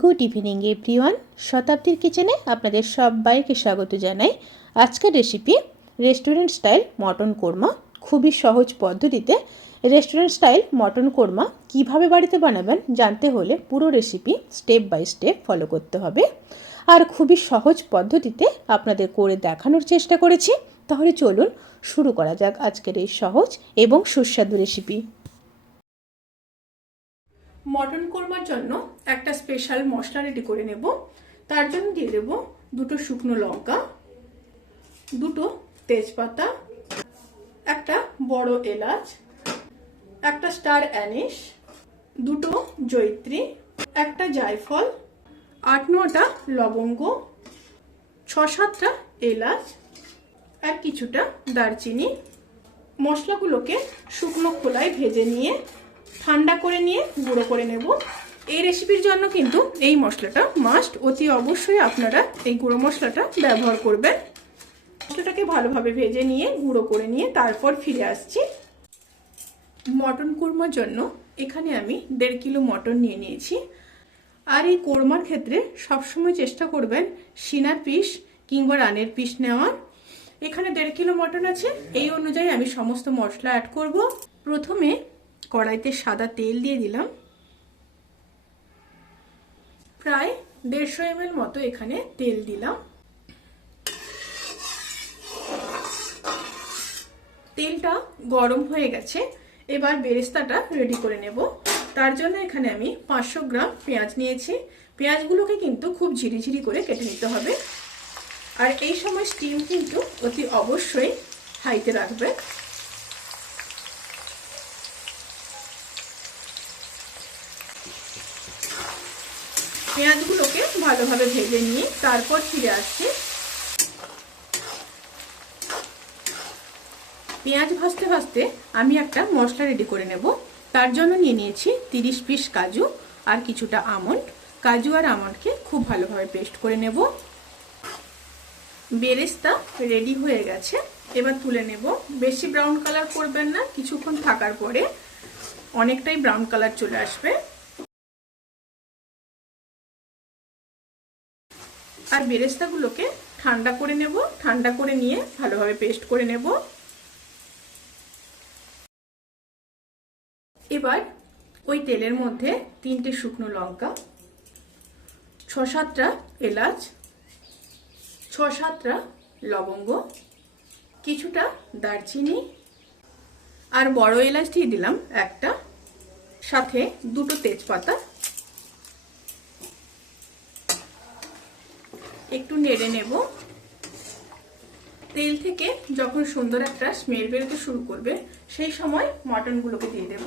Good evening everyone শতাব্দীর কিচেনে আপনাদের সবাইকে স্বাগত জানাই। আজকের recipe restaurant style mutton korma. খুবই সহজ পদ্ধতিতে রেস্টুরেন্ট স্টাইল মটন কোরমা কীভাবে বাড়িতে বানাবেন জানতে হলে পুরো recipe step by step follow করতে হবে। আর খুবই সহজ পদ্ধতিতে আপনাদের করে দেখানোর চেষ্টা করেছি। তাহলে চলুন শুরু করা যাক আজকের এই সহজ এবং সুস্বাদু রেসিপি মটন কোরমার জন্য একটা স্পেশাল মশলা রেডি করে নেব তার জন্য দিয়ে দেব দুটো শুকনো লঙ্কা দুটো তেজপাতা একটা বড় এলাচ একটা স্টার অ্যানিশ দুটো জৈত্রী একটা জায়ফল আট নটা লবঙ্গ, ছ সাতটা এলাচ, আর কিছুটা দারচিনি। মশলাগুলোকে শুকনো খোলায় ভেজে নিয়ে ঠান্ডা করে নিয়ে গুঁড়ো করে নেব। এই রেসিপির জন্য কিন্তু এই মশলাটা মাস্ট অতি অবশ্যই আপনারা এই গুঁড়ো মশলাটা ব্যবহার করবেন। মশলাটাকে ভালোভাবে ভেজে নিয়ে, গুঁড়ো করে নিয়ে তারপর ফিরে আসছি। মটন কোরমার জন্য এখানে আমি দেড় কিলো মটন নিয়ে নিয়েছি। আর এই কোরমার ক্ষেত্রে সবসময় চেষ্টা করবেন সিনার পিস কিংবা রানের পিস নেওয়ার। এখানে দেড় কিলো মটন আছে, এই অনুযায়ী আমি সমস্ত মশলা অ্যাড করব। প্রথমে কড়াইতে সাদা তেল দিয়ে দিলাম। প্রায় দেড়শো এম মতো এখানে তেল দিলাম। তেলটা গরম হয়ে গেছে। এবার বেরেস্তাটা রেডি করে নেব। তার জন্য এখানে আমি পাঁচশো গ্রাম পেঁয়াজ নিয়েছি। পেঁয়াজগুলোকে কিন্তু খুব ঝিরিঝিরি করে কেটে নিতে হবে। আর এই সময় স্টিম কিন্তু অতি অবশ্যই হাইতে রাখবে। পেঁয়াজগুলোকে ভালোভাবে ভেজে নিয়ে তারপর ফিরে আসছি। পেঁয়াজ ভাজতে ভাজতে আমি একটা মশলা রেডি করে নেব। তার জন্য নিয়ে নিয়েছি তিরিশ পিস কাজু আর কিছুটা আমন্ড। কাজু আর আমন্ডকে খুব ভালোভাবে পেস্ট করে নেব। বেরেস্তা রেডি হয়ে গেছে। এবার তুলে নেব। বেশি ব্রাউন কালার করবেন না, কিছুক্ষণ থাকার পরে অনেকটাই ব্রাউন কালার চলে আসবে। আর বেরেস্তাগুলোকে ঠান্ডা করে নেব। ঠান্ডা করে নিয়ে ভালোভাবে পেস্ট করে নেব। এবার ওই তেলের মধ্যে তিনটে শুকনো লঙ্কা ছ সাতটা এলাচ ছ সাতটা লবঙ্গ, কিছুটা দারচিনি আর বড় এলাচ দিয়ে দিলাম একটা, সাথে দুটো তেজপাতা। একটু নেড়ে নেব। তেল থেকে যখন সুন্দর একটা স্মেল বেরোতে শুরু করবে, সেই সময় মটনগুলোকে দিয়ে দেব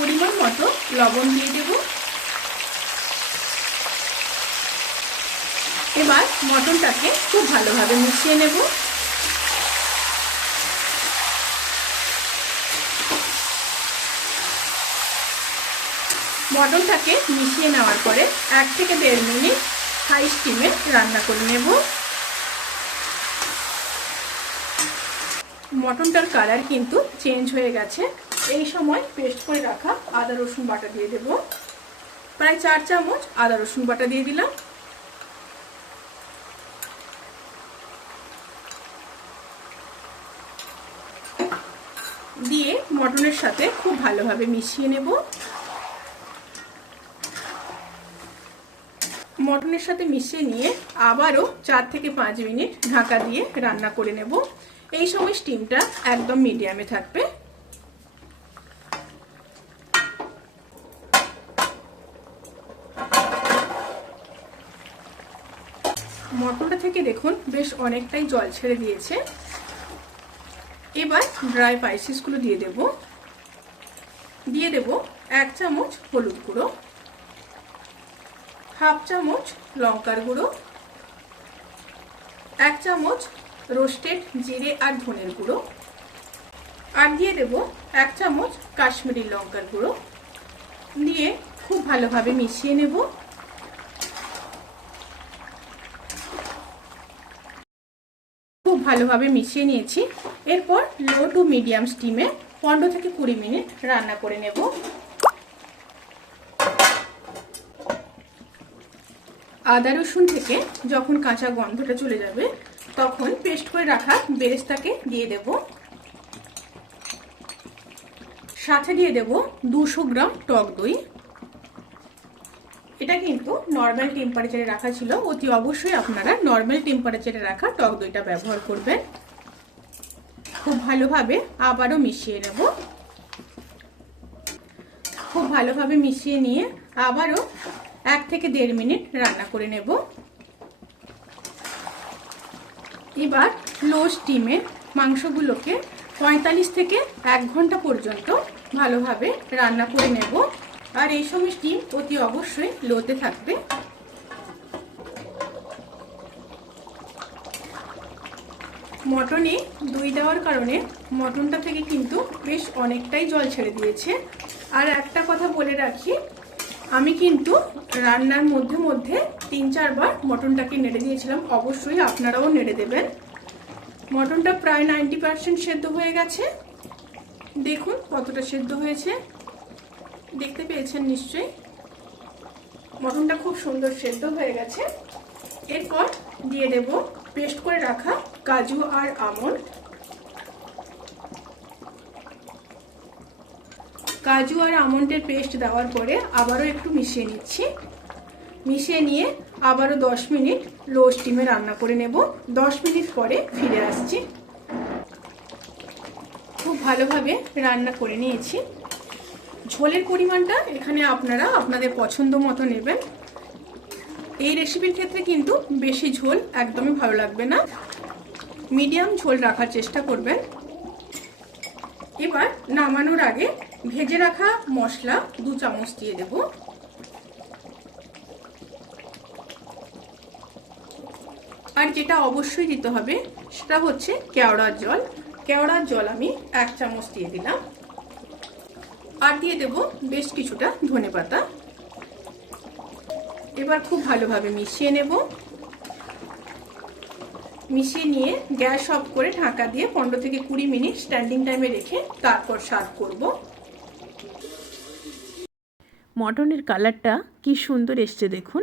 পরিমাণ মতো লবণ দিয়ে দেব। এবার মটনটাকে খুব ভালোভাবে মিশিয়ে নেব। মটনটাকে মিশিয়ে নেওয়ার পরে এক থেকে দেড় মিনিট হাই স্টিমে রান্না করে নেব। মটনটার কালার কিন্তু চেঞ্জ হয়ে গেছে। এই সময় পেস্ট করে রাখা আদা, রসুন বাটা দিয়ে দেব। প্রায় চার চামচ আদা, রসুন বাটা দিয়ে দিলাম। দিয়ে মটনের সাথে খুব ভালোভাবে মিশিয়ে নেব। মটনের সাথে মিশিয়ে নিয়ে আবারও চার থেকে পাঁচ মিনিট ঢাকা দিয়ে রান্না করে নেব। এই সময় স্টিমটা একদম মিডিয়ামে থাকবে মটনটা থেকে দেখুন, বেশ অনেকটাই জল ছেড়ে দিয়েছে। এবার ড্রাই স্পাইসিসগুলো দিয়ে দেব। দিয়ে দেব এক চামচ হলুদ গুঁড়ো, হাফ চামচ লঙ্কার গুঁড়ো, এক চামচ রোস্টেড জিরে আর ধনের গুঁড়ো, আর দিয়ে দেব এক চামচ কাশ্মীরি লঙ্কার গুঁড়ো। দিয়ে খুব ভালোভাবে মিশিয়ে নেব। ভালোভাবে মিশিয়ে নিয়েছি। এরপর লো টু মিডিয়াম স্টিমে পনেরো থেকে কুড়ি মিনিট রান্না করে নেব। আদা, রসুন থেকে যখন কাঁচা গন্ধটা চলে যাবে, তখন পেস্ট করে রাখা বেরেস্তাকে দিয়ে দেব। সাথে দিয়ে দেব দুশো গ্রাম টক দই। এটা কিন্তু নর্মাল টেম্পারেচারে রাখা ছিল। অতি অবশ্যই আপনারা নর্মাল টেম্পারেচারে রাখা টক দইটা ব্যবহার করবেন। খুব ভালোভাবে আবারও মিশিয়ে নেব। খুব ভালোভাবে মিশিয়ে নিয়ে আবারও এক থেকে দেড় মিনিট রান্না করে নেব। এবার লো স্টিমে মাংসগুলোকে পঁয়তাল্লিশ থেকে এক ঘণ্টা পর্যন্ত ভালোভাবে রান্না করে নেব। আর এই সময় স্টিম অতি অবশ্যই লোতে থাকবে। মটনে দই দেওয়ার কারণে মটনটা থেকে কিন্তু বেশ অনেকটাই জল ছেড়ে দিয়েছে। আর একটা কথা বলে রাখি, আমি কিন্তু রান্নার মধ্যে মধ্যে তিন চারবার মটনটাকে নেড়ে দিয়েছিলাম, অবশ্যই আপনারাও নেড়ে দেবেন। মটনটা প্রায় নাইনটি পার্সেন্ট সেদ্ধ হয়ে গেছে। দেখুন কতটা সেদ্ধ হয়েছে। দেখতে পেয়েছেন নিশ্চয়ই। মটনটা খুব সুন্দর সেদ্ধ হয়ে গেছে। এরপর দিয়ে দেব পেস্ট করে রাখা কাজু আর আমন্ড। কাজু আর আমন্ডের পেস্ট দেওয়ার পরে আবারও একটু মিশিয়ে নিচ্ছি। মিশিয়ে নিয়ে আবারও দশ মিনিট লো স্টিমে রান্না করে নেব। দশ মিনিট পরে ফিরে আসছি। খুব ভালোভাবে রান্না করে নিয়েছি। ঝোলের পরিমাণটা এখানে আপনারা আপনাদের পছন্দ মতো নেবেন। এই রেসিপির ক্ষেত্রে কিন্তু বেশি ঝোল একদমই ভালো লাগবে না। মিডিয়াম ঝোল রাখার চেষ্টা করবেন। এবার নামানোর আগে ভেজে রাখা মশলা দু চামচ দিয়ে দেব। আর যেটা অবশ্যই দিতে হবে সেটা হচ্ছে কেওড়ার জল। কেওড়ার জল আমি এক চামচ দিয়ে দিলাম। আর দিয়ে দেব বেশ কিছুটা ধনে পাতা। এবার খুব ভালোভাবে মিশিয়ে নেব। মিশিয়ে নিয়ে গ্যাস অফ করে ঢাকা দিয়ে পনেরো থেকে কুড়ি মিনিট স্ট্যান্ডিং টাইমে রেখে তারপর সার্ভ করব। মটনের কালারটা কি সুন্দর এসছে দেখুন।